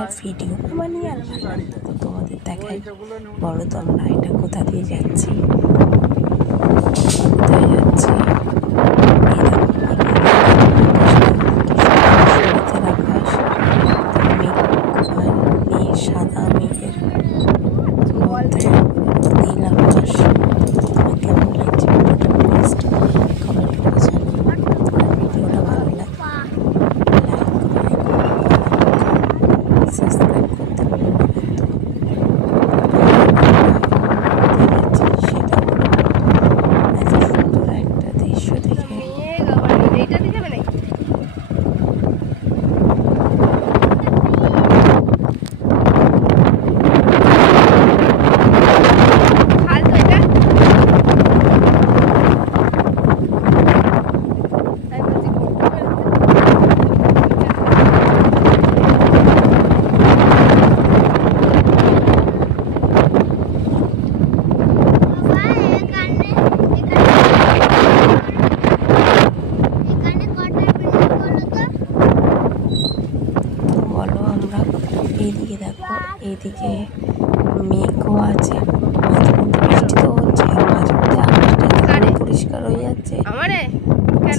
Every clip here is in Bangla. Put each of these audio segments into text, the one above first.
আর ভিডিও বানিয়ে আর ভালো লাগে না, তো তোমাদের দেখাই। বলো তোমরা এটা কোথা দিয়ে যাচ্ছি, কোথায় যাচ্ছি। সাদা মেঘের মধ্যে নীল আকাশ। কেমন লাগছে ভিডিওটা প্লিজ কমেন্ট করে জানিও। আর ভিডিওটা ভালো লাগে লাইক করে সাবস্ক্রাইব করতে ভুলো না কিন্তু। সেটা এত সুন্দর একটা দৃশ্য দেখে এইদিকে দেখো, এইদিকে মেঘও আছে, মাঝে মধ্যে বৃষ্টি তো হচ্ছে, মাঝে মধ্যে আকাশটা পরিষ্কার হয়ে যাচ্ছে,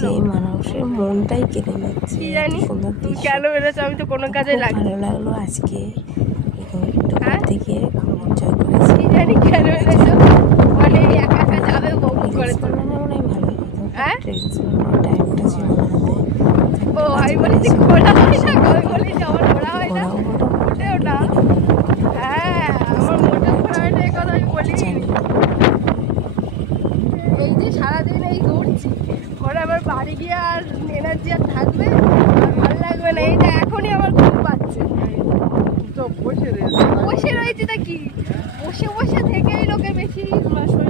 যে মানুষের মনটাই কেড়ে নিচ্ছে। সুন্দর দৃশ্য, আমি তো কোনো কাজে ভালো লাগলো। আজকে একটু ঘুরতে গিয়ে খুব এনজয় করেছি। মনে হয় ভালো টাইমটা ছিল এই যে সারাদিন এই ঘুরছি, পরে আবার বাড়ি গিয়ে আর এনার্জি আর থাকবে, ভালো লাগবে না। এইটা এখনই আমার ঘুম পাচ্ছে। বসে রয়েছে তা কি, বসে বসে থেকেই লোকের বেশি শরীর